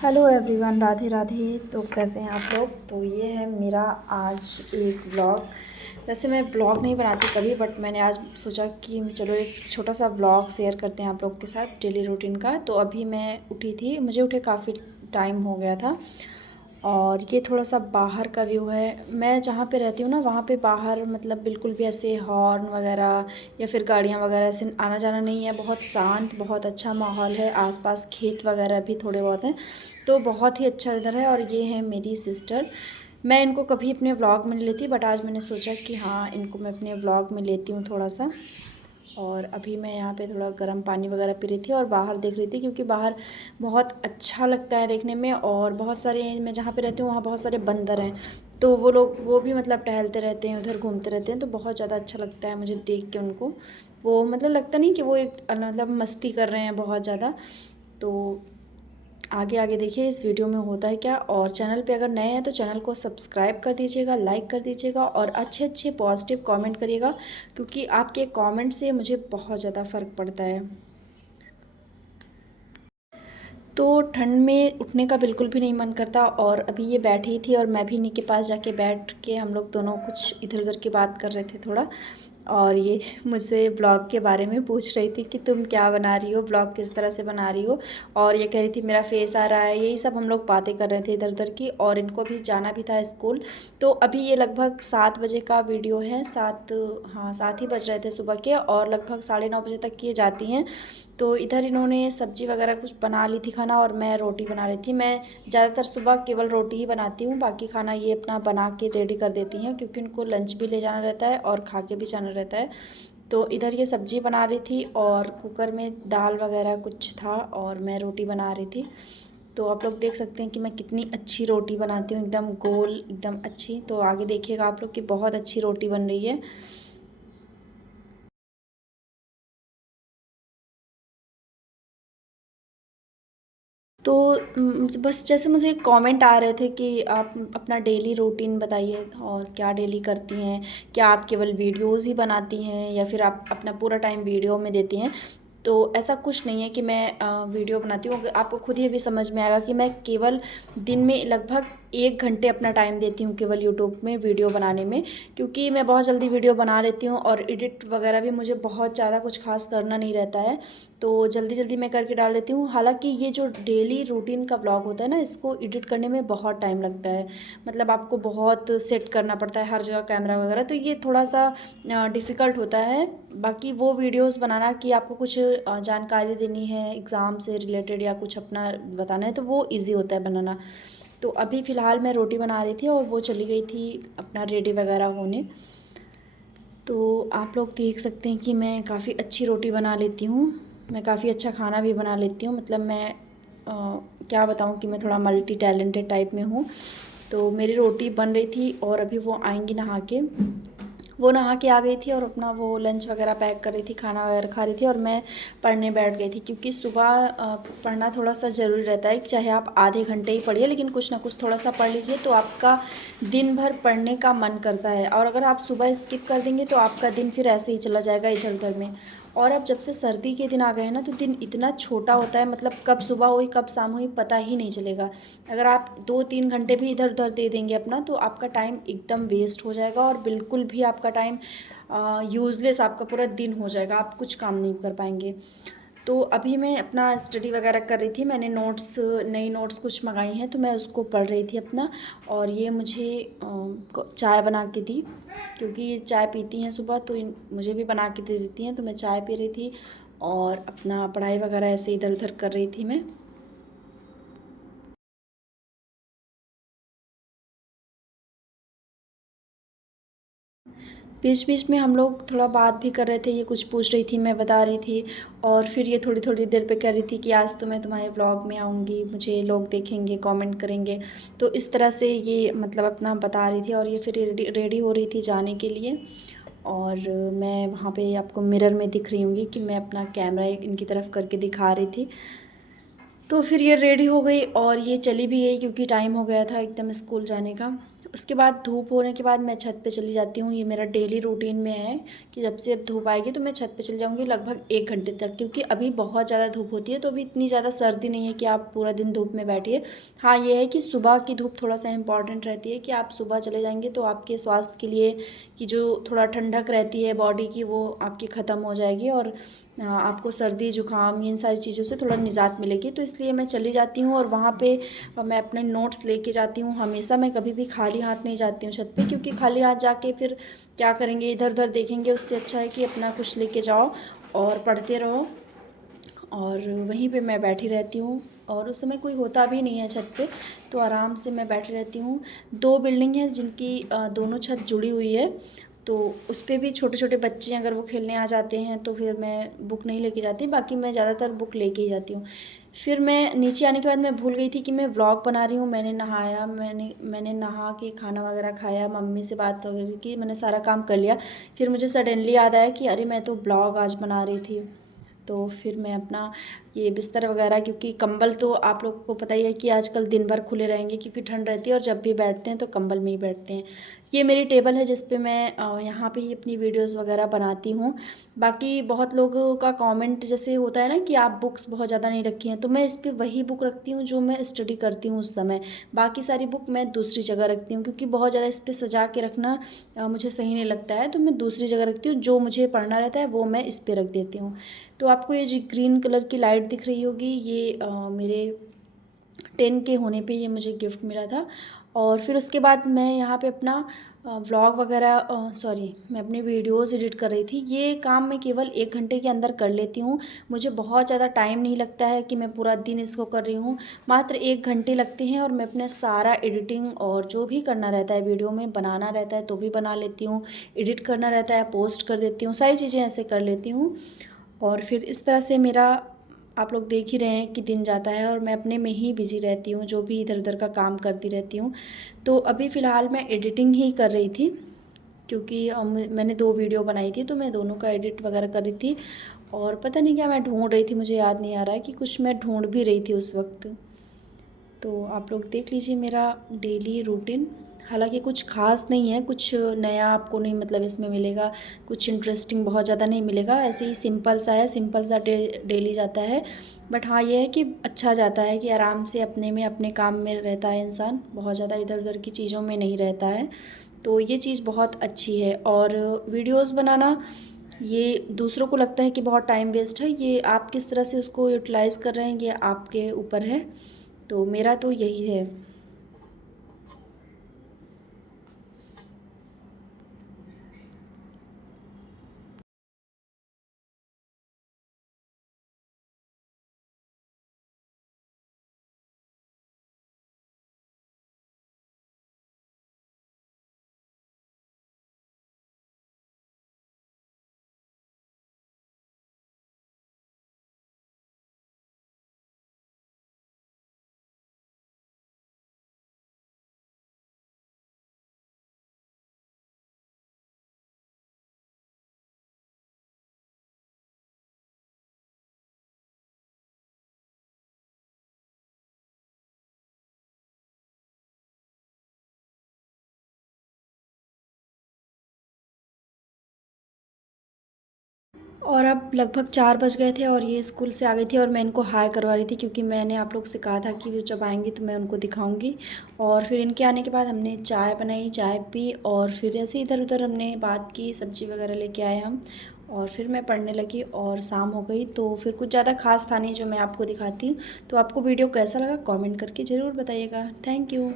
Hello everyone, Radhe Radhe. तो कैसे हैं आप लोग। तो ये है मेरा आज एक ब्लॉग। वैसे मैं ब्लॉग नहीं बनाती कभी, बट मैंने आज सोचा कि चलो एक छोटा सा ब्लॉग शेयर करते हैं आप लोग के साथ डेली रूटीन का। तो अभी मैं उठी थी, मुझे उठे काफ़ी टाइम हो गया था। और ये थोड़ा सा बाहर का व्यू है। मैं जहाँ पे रहती हूँ ना, वहाँ पे बाहर मतलब बिल्कुल भी ऐसे हॉर्न वगैरह या फिर गाड़ियाँ वगैरह ऐसे आना जाना नहीं है। बहुत शांत, बहुत अच्छा माहौल है। आसपास खेत वगैरह भी थोड़े बहुत हैं, तो बहुत ही अच्छा इधर है। और ये है मेरी सिस्टर। मैं इनको कभी अपने व्लॉग में नहीं लेती, बट आज मैंने सोचा कि हाँ, इनको मैं अपने व्लॉग में लेती हूँ थोड़ा सा। और अभी मैं यहाँ पे थोड़ा गर्म पानी वगैरह पी रही थी और बाहर देख रही थी, क्योंकि बाहर बहुत अच्छा लगता है देखने में। और बहुत सारे, मैं जहाँ पे रहती हूँ वहाँ बहुत सारे बंदर हैं, तो वो भी मतलब टहलते रहते हैं, उधर घूमते रहते हैं। तो बहुत ज़्यादा अच्छा लगता है मुझे देख के उनको। वो मतलब लगता नहीं कि वो एक मतलब मस्ती कर रहे हैं बहुत ज़्यादा। तो आगे आगे देखिए इस वीडियो में होता है क्या। और चैनल पे अगर नए हैं तो चैनल को सब्सक्राइब कर दीजिएगा, लाइक कर दीजिएगा और अच्छे अच्छे पॉजिटिव कमेंट करिएगा, क्योंकि आपके कमेंट से मुझे बहुत ज़्यादा फ़र्क पड़ता है। तो ठंड में उठने का बिल्कुल भी नहीं मन करता। और अभी ये बैठी थी और मैं भी इन्हीं के पास जाके बैठ के हम लोग दोनों कुछ इधर उधर की बात कर रहे थे थोड़ा। और ये मुझसे ब्लॉग के बारे में पूछ रही थी कि तुम क्या बना रही हो, ब्लॉग किस तरह से बना रही हो। और ये कह रही थी मेरा फेस आ रहा है, यही सब हम लोग बातें कर रहे थे इधर उधर की। और इनको भी जाना भी था स्कूल। तो अभी ये लगभग 7 बजे का वीडियो है। 7, हाँ 7 ही बज रहे थे सुबह के। और लगभग 9:30 बजे तक ये जाती हैं। तो इधर इन्होंने सब्ज़ी वगैरह कुछ बना ली थी खाना, और मैं रोटी बना रही थी। मैं ज़्यादातर सुबह केवल रोटी ही बनाती हूँ, बाकी खाना ये अपना बना के रेडी कर देती हैं, क्योंकि उनको लंच भी ले जाना रहता है और खा के भी जाना रहता है। तो इधर ये सब्ज़ी बना रही थी और कुकर में दाल वगैरह कुछ था, और मैं रोटी बना रही थी। तो आप लोग देख सकते हैं कि मैं कितनी अच्छी रोटी बनाती हूँ, एकदम गोल, एकदम अच्छी। तो आगे देखिएगा आप लोग कि बहुत अच्छी रोटी बन रही है। तो बस जैसे मुझे कमेंट आ रहे थे कि आप अपना डेली रूटीन बताइए और क्या डेली करती हैं। क्या आप केवल वीडियोस ही बनाती हैं या फिर आप अपना पूरा टाइम वीडियो में देती हैं। तो ऐसा कुछ नहीं है कि मैं वीडियो बनाती हूँ। अगर आपको खुद ही अभी समझ में आएगा कि मैं केवल दिन में लगभग 1 घंटे अपना टाइम देती हूँ केवल यूट्यूब में वीडियो बनाने में, क्योंकि मैं बहुत जल्दी वीडियो बना लेती हूँ और एडिट वगैरह भी मुझे बहुत ज़्यादा कुछ खास करना नहीं रहता है। तो जल्दी जल्दी मैं करके डाल देती हूँ। हालांकि ये जो डेली रूटीन का ब्लॉग होता है ना, इसको एडिट करने में बहुत टाइम लगता है। मतलब आपको बहुत सेट करना पड़ता है हर जगह कैमरा वगैरह, तो ये थोड़ा सा डिफ़िकल्ट होता है। बाकी वो वीडियोस बनाना कि आपको कुछ जानकारी देनी है एग्ज़ाम से रिलेटेड या कुछ अपना बताना है, तो वो इजी होता है बनाना। तो अभी फ़िलहाल मैं रोटी बना रही थी और वो चली गई थी अपना रेडी वगैरह होने। तो आप लोग देख सकते हैं कि मैं काफ़ी अच्छी रोटी बना लेती हूँ। मैं काफ़ी अच्छा खाना भी बना लेती हूँ। मतलब मैं क्या बताऊँ कि मैं थोड़ा मल्टी टैलेंटेड टाइप में हूँ। तो मेरी रोटी बन रही थी और अभी वो आएंगी नहा के। वो नहा के आ गई थी और अपना वो लंच वगैरह पैक कर रही थी, खाना वगैरह खा रही थी, और मैं पढ़ने बैठ गई थी। क्योंकि सुबह पढ़ना थोड़ा सा ज़रूरी रहता है, चाहे आप आधे घंटे ही पढ़िए, लेकिन कुछ ना कुछ थोड़ा सा पढ़ लीजिए तो आपका दिन भर पढ़ने का मन करता है। और अगर आप सुबह स्किप कर देंगे तो आपका दिन फिर ऐसे ही चला जाएगा इधर उधर में। और अब जब से सर्दी के दिन आ गए हैं ना, तो दिन इतना छोटा होता है, मतलब कब सुबह हुई कब शाम हुई पता ही नहीं चलेगा। अगर आप 2-3 घंटे भी इधर उधर दे देंगे अपना, तो आपका टाइम एकदम वेस्ट हो जाएगा और बिल्कुल भी आपका टाइम यूज़लेस, आपका पूरा दिन हो जाएगा, आप कुछ काम नहीं कर पाएंगे। तो अभी मैं अपना स्टडी वगैरह कर रही थी। मैंने नोट्स, नई नोट्स कुछ मंगाई हैं, तो मैं उसको पढ़ रही थी अपना। और ये मुझे चाय बना के दी, क्योंकि ये चाय पीती हैं सुबह, तो मुझे भी बना के दे देती हैं। तो मैं चाय पी रही थी और अपना पढ़ाई वगैरह ऐसे इधर उधर कर रही थी मैं। बीच बीच में हम लोग थोड़ा बात भी कर रहे थे। ये कुछ पूछ रही थी, मैं बता रही थी। और फिर ये थोड़ी थोड़ी देर पे कह रही थी कि आज तो मैं तुम्हारे व्लॉग में आऊँगी, मुझे लोग देखेंगे, कमेंट करेंगे। तो इस तरह से ये मतलब अपना बता रही थी। और ये फिर रेडी रेडी हो रही थी जाने के लिए। और मैं वहाँ पे आपको मिरर में दिख रही होंगी कि मैं अपना कैमरा इनकी तरफ करके दिखा रही थी। तो फिर ये रेडी हो गई और ये चली भी गई, क्योंकि टाइम हो गया था एकदम स्कूल जाने का। उसके बाद धूप होने के बाद मैं छत पे चली जाती हूँ। ये मेरा डेली रूटीन में है कि जब से अब धूप आएगी तो मैं छत पे चली जाऊँगी लगभग 1 घंटे तक, क्योंकि अभी बहुत ज़्यादा धूप होती है, तो अभी इतनी ज़्यादा सर्दी नहीं है कि आप पूरा दिन धूप में बैठिए। हाँ, ये है कि सुबह की धूप थोड़ा-सा इम्पॉर्टेंट रहती है कि आप सुबह चले जाएँगे तो आपके स्वास्थ्य के लिए कि जो थोड़ा ठंडक रहती है बॉडी की वो आपकी ख़त्म हो जाएगी और आपको सर्दी जुकाम इन सारी चीज़ों से थोड़ा निजात मिलेगी। तो इसलिए मैं चली जाती हूँ और वहाँ पे मैं अपने नोट्स लेके जाती हूँ। हमेशा मैं कभी भी खाली हाथ नहीं जाती हूँ छत पे, क्योंकि खाली हाथ जाके फिर क्या करेंगे, इधर उधर देखेंगे। उससे अच्छा है कि अपना कुछ लेके जाओ और पढ़ते रहो। और वहीं पे मैं बैठी रहती हूँ और उस समय कोई होता भी नहीं है छत पे, तो आराम से मैं बैठी रहती हूँ। 2 बिल्डिंग हैं जिनकी दोनों छत जुड़ी हुई है, तो उस पे भी छोटे-छोटे बच्चे अगर वो खेलने आ जाते हैं तो फिर मैं बुक नहीं लेके जाती, बाकी मैं ज़्यादातर बुक लेके ही जाती हूँ। फिर मैं नीचे आने के बाद मैं भूल गई थी कि मैं व्लॉग बना रही हूँ। मैंने नहाया, मैंने नहा के खाना वगैरह खाया, मम्मी से बात वगैरह की, मैंने सारा काम कर लिया। फिर मुझे सडनली याद आया कि अरे मैं तो व्लॉग आज बना रही थी। तो फिर मैं अपना ये बिस्तर वगैरह, क्योंकि कंबल तो आप लोगों को पता ही है कि आजकल दिन भर खुले रहेंगे क्योंकि ठंड रहती है, और जब भी बैठते हैं तो कंबल में ही बैठते हैं। ये मेरी टेबल है जिस पे मैं यहाँ पे ही अपनी वीडियोस वगैरह बनाती हूँ। बाकी बहुत लोगों का कमेंट जैसे होता है ना कि आप बुक्स बहुत ज़्यादा नहीं रखी हैं, तो मैं इस पे वही बुक रखती हूँ जो मैं स्टडी करती हूँ उस समय। बाकी सारी बुक मैं दूसरी जगह रखती हूँ, क्योंकि बहुत ज़्यादा इस पे सजा के रखना मुझे सही नहीं लगता है, तो मैं दूसरी जगह रखती हूँ। जो मुझे पढ़ना रहता है वो मैं इस पे रख देती हूँ। तो आपको ये जो ग्रीन कलर की लाइट दिख रही होगी, ये मेरे 10 के होने पे ये मुझे गिफ्ट मिला था। और फिर उसके बाद मैं यहाँ पे अपना व्लॉग वगैरह सॉरी, मैं अपनी वीडियोज़ एडिट कर रही थी। ये काम मैं केवल 1 घंटे के अंदर कर लेती हूँ। मुझे बहुत ज़्यादा टाइम नहीं लगता है कि मैं पूरा दिन इसको कर रही हूँ। मात्र 1 घंटे लगते हैं और मैं अपना सारा एडिटिंग और जो भी करना रहता है वीडियो में, बनाना रहता है तो भी बना लेती हूँ, एडिट करना रहता है पोस्ट कर देती हूँ, सारी चीज़ें ऐसे कर लेती हूँ। और फिर इस तरह से मेरा आप लोग देख ही रहे हैं कि दिन जाता है और मैं अपने में ही बिज़ी रहती हूँ, जो भी इधर-उधर का काम करती रहती हूँ। तो अभी फ़िलहाल मैं एडिटिंग ही कर रही थी, क्योंकि मैंने 2 वीडियो बनाई थी तो मैं दोनों का एडिट वगैरह कर रही थी। और पता नहीं क्या मैं ढूँढ रही थी, मुझे याद नहीं आ रहा है कि कुछ मैं ढूँढ भी रही थी उस वक़्त। तो आप लोग देख लीजिए मेरा डेली रूटीन। हालाँकि कुछ ख़ास नहीं है, कुछ नया आपको नहीं मतलब इसमें मिलेगा, कुछ इंटरेस्टिंग बहुत ज़्यादा नहीं मिलेगा, ऐसे ही सिंपल सा है, सिंपल सा डेली जाता है। बट हाँ, ये है कि अच्छा जाता है कि आराम से अपने में अपने काम में रहता है इंसान, बहुत ज़्यादा इधर-उधर की चीज़ों में नहीं रहता है। तो ये चीज़ बहुत अच्छी है। और वीडियोज़ बनाना, ये दूसरों को लगता है कि बहुत टाइम वेस्ट है, ये आप किस तरह से उसको यूटिलाइज़ कर रहे हैं ये आपके ऊपर है। तो मेरा तो यही है। और अब लगभग 4 बज गए थे और ये स्कूल से आ गई थी और मैं इनको हाय करवा रही थी, क्योंकि मैंने आप लोग से कहा था कि वो जब आएँगी तो मैं उनको दिखाऊँगी। और फिर इनके आने के बाद हमने चाय बनाई, चाय पी और फिर ऐसे इधर-उधर हमने बात की, सब्ज़ी वगैरह लेके आए हम। और फिर मैं पढ़ने लगी और शाम हो गई, तो फिर कुछ ज़्यादा ख़ास था नहीं जो मैं आपको दिखाती। तो आपको वीडियो कैसा लगा कमेंट करके ज़रूर बताइएगा। Thank you.